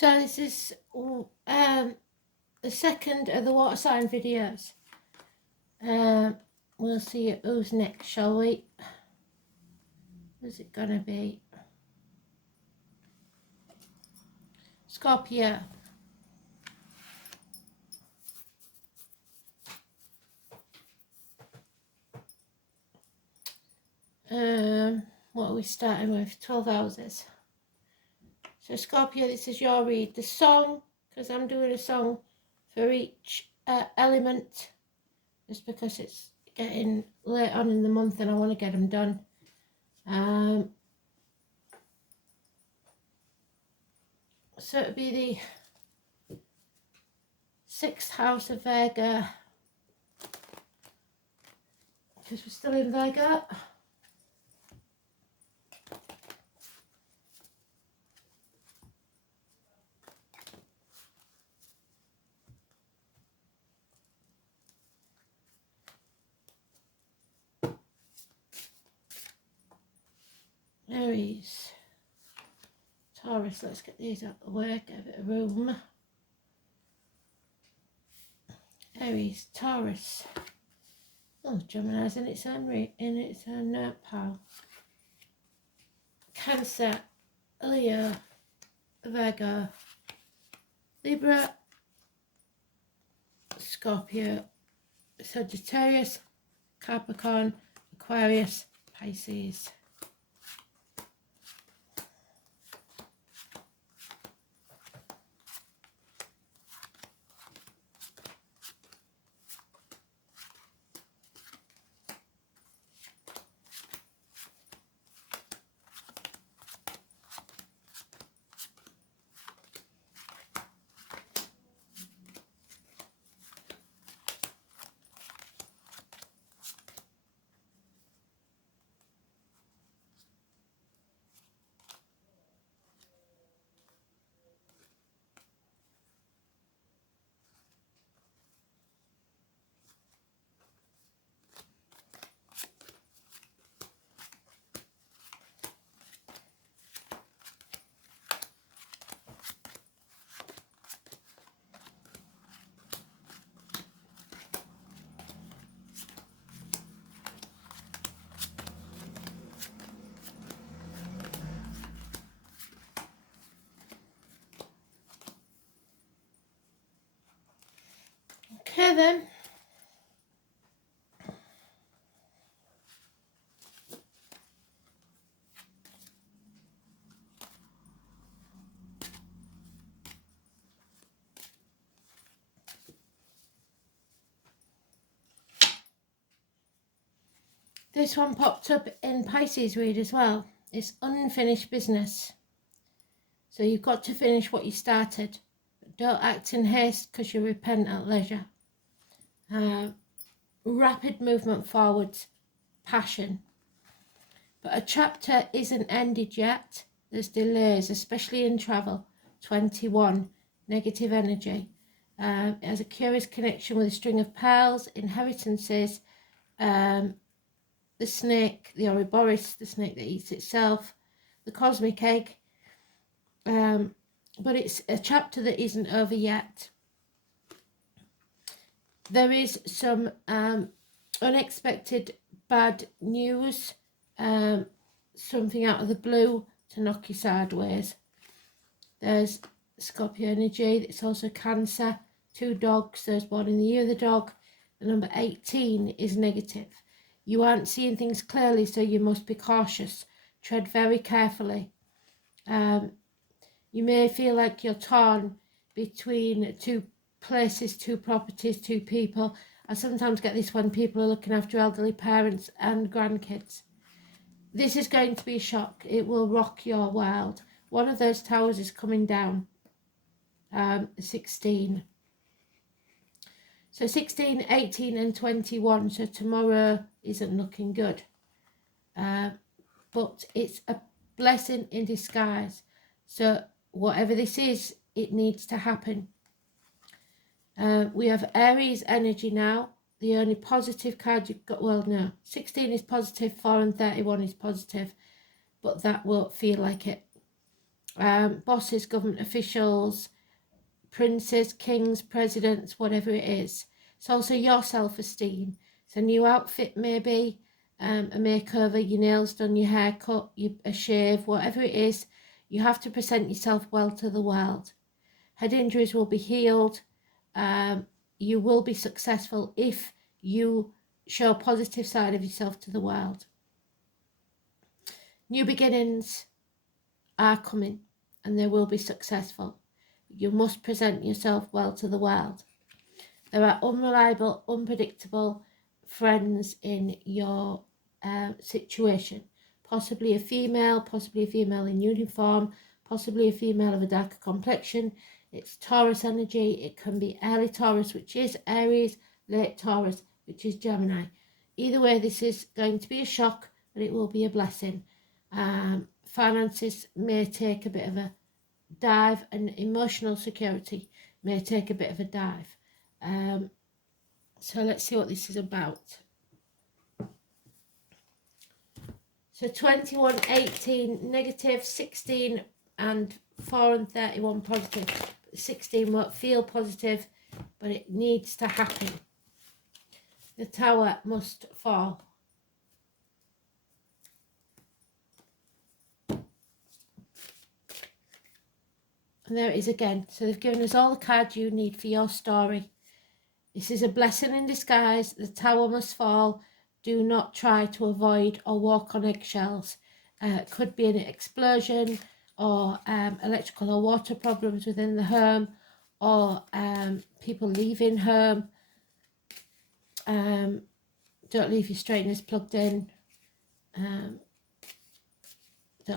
So this is the second of the water sign videos. We'll see who's next, shall we? Who's it gonna be? Scorpio. What are we starting with? 12 houses. So Scorpio, this is your read. The song, because I'm doing a song for each element, just because it's getting late on in the month and I want to get them done. So it'll be the 6th house of Virgo, because we're still in Virgo. Aries, Taurus, let's get these out of the way, get a bit of room. Aries, Taurus. Oh, Gemini's in its own pile. Cancer, Leo, Virgo, Libra, Scorpio, Sagittarius, Capricorn, Aquarius, Pisces. Okay then. This one popped up in Pisces read as well. It's unfinished business. So you've got to finish what you started. Don't act in haste because you repent at leisure. Rapid movement forwards, passion. But a chapter isn't ended yet. There's delays, especially in travel. 21, negative energy. It has a curious connection with a string of pearls, inheritances, the snake, the Ouroboros, the snake that eats itself, the cosmic egg. But it's a chapter that isn't over yet. There is some unexpected bad news, something out of the blue to knock you sideways. There's Scorpio energy, it's also Cancer, 2 dogs, those born in the year of the dog. The number 18 is negative. You aren't seeing things clearly, so you must be cautious. Tread very carefully. You may feel like you're torn between 2 places, 2 properties, 2 people. I sometimes get this when people are looking after elderly parents and grandkids. This is going to be a shock. It will rock your world. One of those towers is coming down. 16. So 16, 18 and 21. So tomorrow isn't looking good. But it's a blessing in disguise. So whatever this is, it needs to happen. We have Aries energy now. The only positive card you've got, well, no, 16 is positive, 4 and 31 is positive, but that won't feel like it. bosses, government officials, princes, kings, presidents, whatever it is. It's also your self-esteem. It's a new outfit maybe, a makeover, your nails done, your hair cut, a shave, whatever it is. You have to present yourself well to the world. Head injuries will be healed. You will be successful if you show a positive side of yourself to the world. New beginnings are coming and they will be successful. You must present yourself well to the world. There are unreliable, unpredictable friends in your situation. Possibly a female in uniform, possibly a female of a darker complexion. It's Taurus energy. It can be early Taurus, which is Aries, late Taurus, which is Gemini. Either way, this is going to be a shock, but it will be a blessing. Finances may take a bit of a dive, and emotional security may take a bit of a dive. So let's see what this is about. So 21, 18 negative, 16 and 4 and 31 positive. 16 won't feel positive, but it needs to happen. The tower must fall. And there it is again. So they've given us all the cards you need for your story. This is a blessing in disguise. The tower must fall. Do not try to avoid or walk on eggshells. Could be an explosion or electrical or water problems within the home, or people leaving home. Don't leave your straighteners plugged in. Don't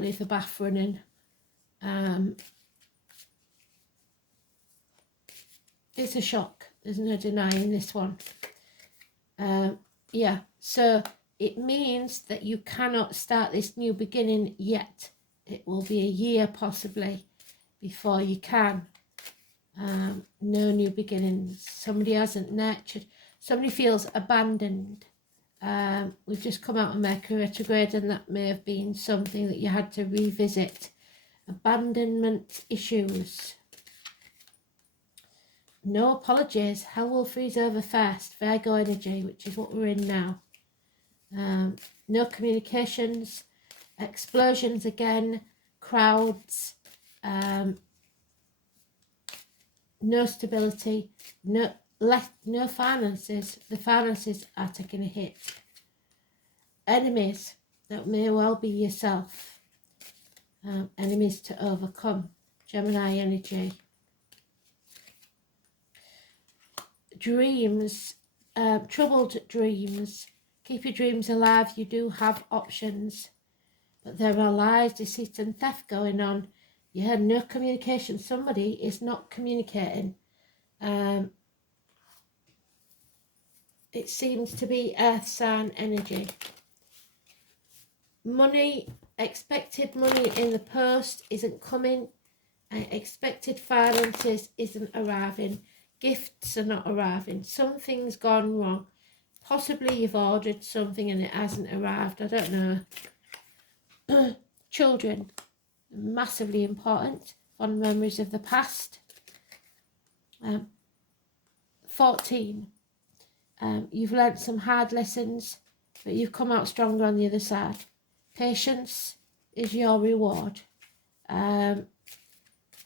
leave the bath running. It's a shock. There's no denying this one. Yeah, so it means that you cannot start this new beginning yet. It will be a year possibly before you can. No new beginnings. Somebody hasn't nurtured. Somebody feels abandoned. We've just come out of Mercury retrograde, and that may have been something that you had to revisit. Abandonment issues. No apologies. Hell will freeze over first. Virgo energy, which is what we're in now. No communications. Explosions again. Crowds. No stability. No finances. The finances are taking a hit. Enemies. That may well be yourself. Enemies to overcome. Gemini energy. Dreams, troubled dreams. Keep your dreams alive. You do have options, but there are lies, deceit and theft going on. You had no communication. Somebody is not communicating. It seems to be earth sign energy. Money, expected money in the post isn't coming. Expected finances isn't arriving. Gifts are not arriving. Something's gone wrong. Possibly you've ordered something and it hasn't arrived. I don't know. Children, massively important. Fond memories of the past. 14. You've learnt some hard lessons, but you've come out stronger on the other side. Patience is your reward.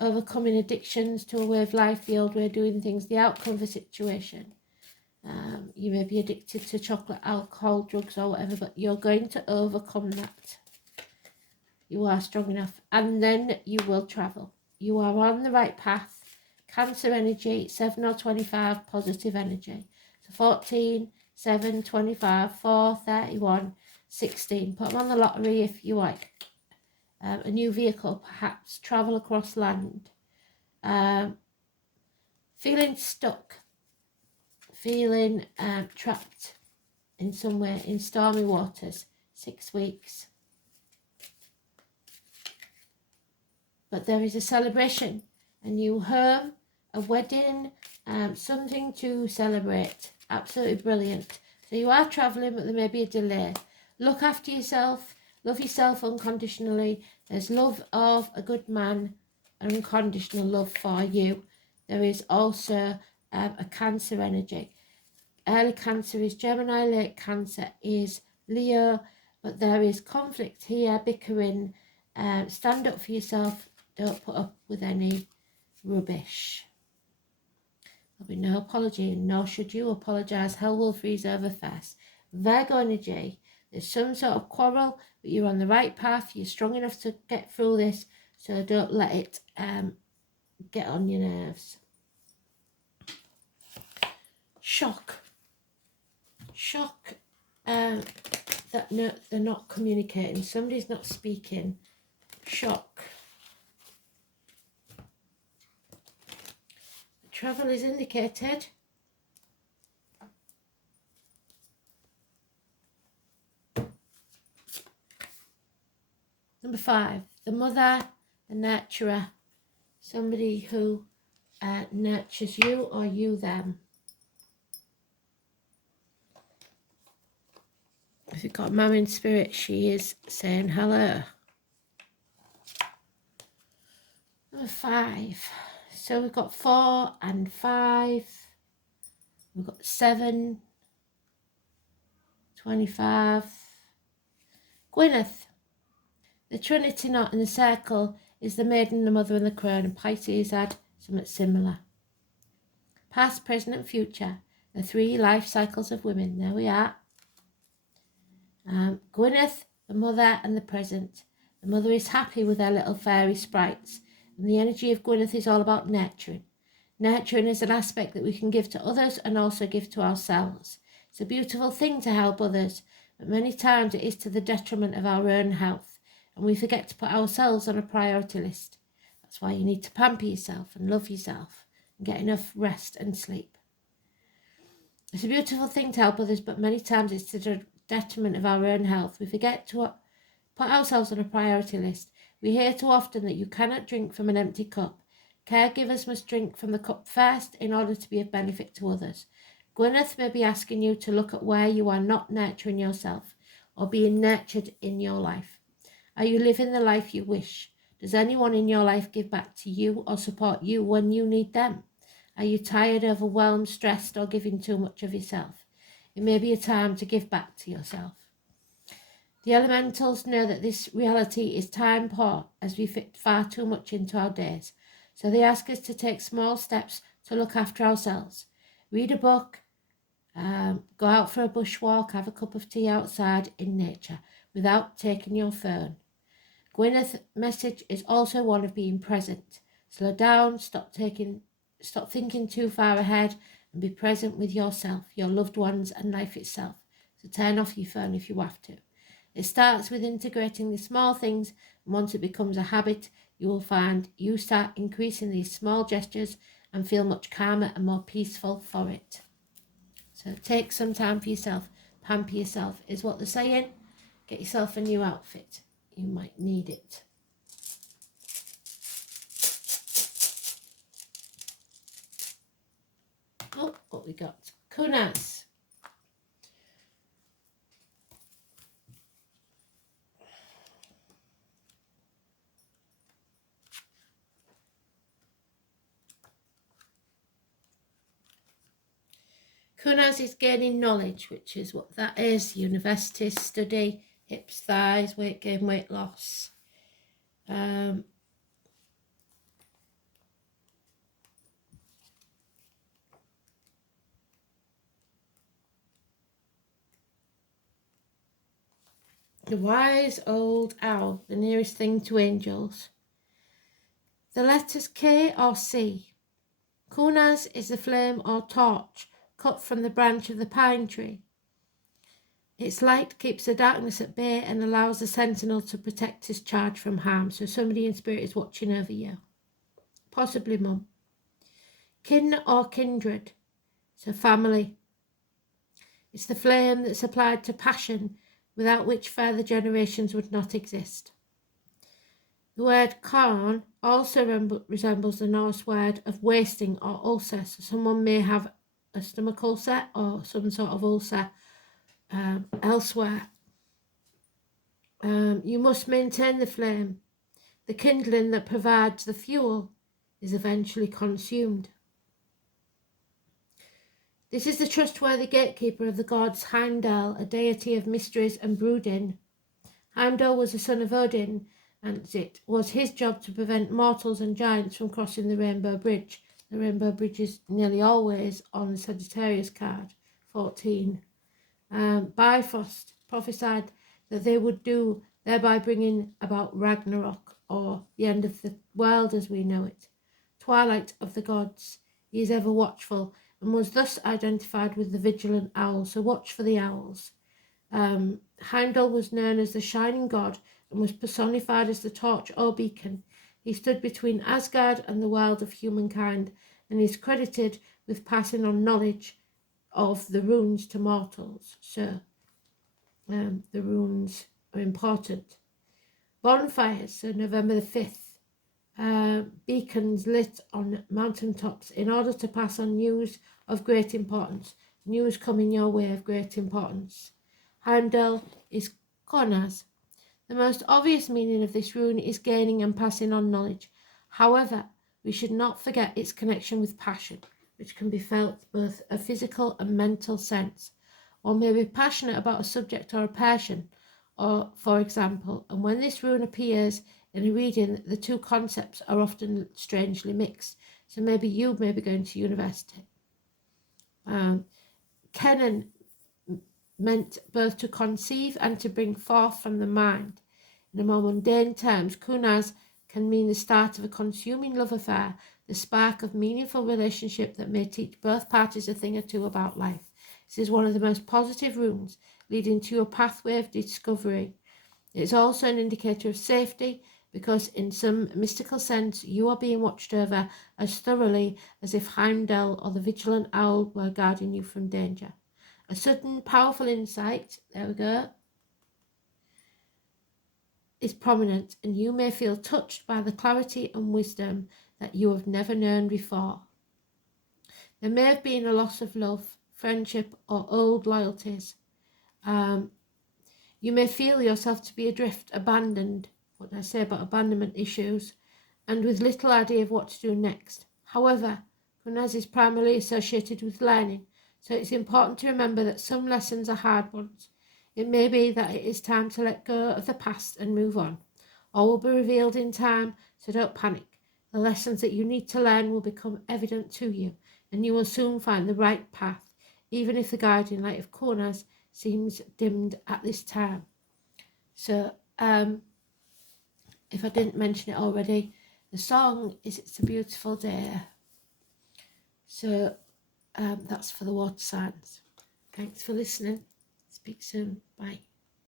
Overcoming addictions to a way of life, the old way of doing things, the outcome of a situation. You may be addicted to chocolate, alcohol, drugs or whatever, but you're going to overcome that. You are strong enough, and then you will travel. You are on the right path. Cancer energy, 7 or 25, positive energy. So 14, 7, 25, 4, 31, 16. Put them on the lottery if you like. A new vehicle, perhaps travel across land. Feeling stuck, feeling trapped in somewhere in stormy waters, 6 weeks. But there is a celebration, a new home, a wedding, something to celebrate. Absolutely brilliant. So you are travelling, but there may be a delay. Look after yourself. Love yourself unconditionally. There's love of a good man, unconditional love for you. There is also a Cancer energy. Early Cancer is Gemini, late Cancer is Leo, but there is conflict here, bickering. Stand up for yourself. Don't put up with any rubbish. There'll be no apology, nor should you apologise. Hell will freeze over first. Virgo energy. There's some sort of quarrel, but you're on the right path. You're strong enough to get through this, so don't let it get on your nerves. Shock. That no, they're not communicating. Somebody's not speaking. Shock. Travel is indicated. Number 5, the mother, the nurturer. Somebody who nurtures you or you them. If you've got Mum in spirit, she is saying hello. Number 5. So we've got 4 and 5. We've got 7, 25. Gwyneth. The Trinity knot in the circle is the maiden, the mother and the crone, and Pisces had something similar. Past, present and future. The 3 life cycles of women. There we are. Gwyneth, the mother and the present. The mother is happy with her little fairy sprites, and the energy of Gwyneth is all about nurturing. Nurturing is an aspect that we can give to others and also give to ourselves. It's a beautiful thing to help others, but many times it is to the detriment of our own health, and we forget to put ourselves on a priority list. That's why you need to pamper yourself and love yourself and get enough rest and sleep. It's a beautiful thing to help others, but many times it's to the detriment of our own health. We forget to put ourselves on a priority list. We hear too often that you cannot drink from an empty cup. Caregivers must drink from the cup first in order to be of benefit to others. Gwyneth may be asking you to look at where you are not nurturing yourself or being nurtured in your life. Are you living the life you wish? Does anyone in your life give back to you or support you when you need them? Are you tired, overwhelmed, stressed, or giving too much of yourself? It may be a time to give back to yourself. The elementals know that this reality is time poor as we fit far too much into our days. So they ask us to take small steps to look after ourselves. Read a book, go out for a bushwalk, have a cup of tea outside in nature without taking your phone. Gwyneth's message is also one of being present. Slow down, stop thinking too far ahead, and be present with yourself, your loved ones, and life itself. So turn off your phone if you have to. It starts with integrating the small things, and once it becomes a habit, you will find you start increasing these small gestures and feel much calmer and more peaceful for it. So take some time for yourself. Pamper yourself is what they're saying. Get yourself a new outfit. You might need it. Oh, what we got? Kunas. Kunas is gaining knowledge, which is what that is. University study, hips, thighs, weight gain, weight loss. The wise old owl, the nearest thing to angels. The letters K or C. Kunas is the flame or torch cut from the branch of the pine tree. Its light keeps the darkness at bay and allows the sentinel to protect his charge from harm. So somebody in spirit is watching over you. Possibly mum. Kin or kindred. So family. It's the flame that's applied to passion, without which further generations would not exist. The word karn also resembles the Norse word of wasting or ulcer. So someone may have a stomach ulcer or some sort of ulcer elsewhere. You must maintain the flame. The kindling that provides the fuel is eventually consumed. This is the trustworthy gatekeeper of the gods, Heimdall, a deity of mysteries and brooding. Heimdall was a son of Odin, and it was his job to prevent mortals and giants from crossing the Rainbow Bridge. The Rainbow Bridge is nearly always on the Sagittarius card, 14. Bifrost prophesied that they would do, thereby bringing about Ragnarok, or the end of the world as we know it. Twilight of the gods. He is ever watchful, and was thus identified with the vigilant owl, so watch for the owls. Heimdall was known as the Shining God and was personified as the torch or beacon. He stood between Asgard and the world of humankind, and is credited with passing on knowledge of the runes to mortals. So, the runes are important. Bonfires, so November the 5th. Beacons lit on mountaintops in order to pass on news of great importance. News coming your way of great importance. Heimdall is Kornaz. The most obvious meaning of this rune is gaining and passing on knowledge. However, we should not forget its connection with passion, which can be felt both a physical and mental sense. One may be passionate about a subject or a person, or for example, and when this rune appears in a reading, the two concepts are often strangely mixed. So maybe you may be going to university. Kennen meant both to conceive and to bring forth from the mind. In a more mundane terms, Kunaz can mean the start of a consuming love affair, the spark of meaningful relationship that may teach both parties a thing or two about life. This is one of the most positive runes, leading to your pathway of discovery. It is also an indicator of safety, because in some mystical sense you are being watched over as thoroughly as if Heimdall or the vigilant owl were guarding you from danger. A sudden powerful insight, there we go, is prominent, and you may feel touched by the clarity and wisdom that you have never known before. There may have been a loss of love, friendship, or old loyalties. You may feel yourself to be adrift, abandoned, what did I say about abandonment issues, and with little idea of what to do next. However, Kunaz is primarily associated with learning, so it's important to remember that some lessons are hard ones. It may be that it is time to let go of the past and move on. All will be revealed in time, so don't panic. The lessons that you need to learn will become evident to you, and you will soon find the right path, even if the guiding light of Kunaz seems dimmed at this time. So, if I didn't mention it already, the song is It's a Beautiful Day. So, that's for the water signs. Thanks for listening. Speak soon. Bye.